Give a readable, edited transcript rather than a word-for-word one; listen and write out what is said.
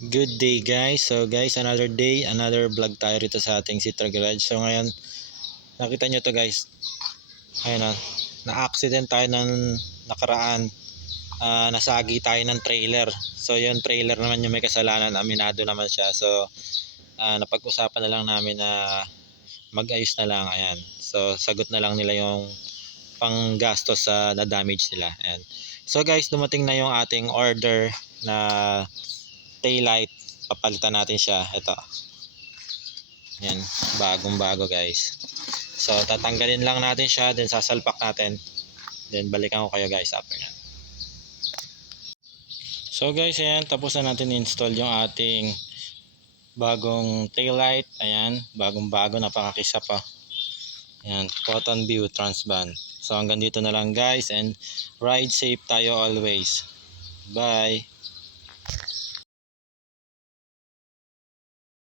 Good day guys. So guys, another day, another vlog tayo rito sa ating Citra Garage. So ngayon, nakita nyo to guys. Ayun na, na-accident tayo ng nakaraan. Nasagi tayo ng trailer. So yung trailer naman yung may kasalanan, aminado naman siya. So napag-usapan na lang namin na mag-ayos na lang. Ayan. So sagot na lang nila yung panggastos sa na-damage nila. Ayan. So guys, dumating na yung ating order na taillight. Papalitan natin siya. Ito. Yan, bagong bago guys. So tatanggalin lang natin siya, then sasalpak natin. Then balikan ko kayo guys after yan. So guys, ayan, tapos na natin install yung ating bagong taillight. Ayan, bagong bago, napakakisa pa. Ayan, Cotton View Transband. So hanggang dito na lang guys, and ride safe tayo always. Bye!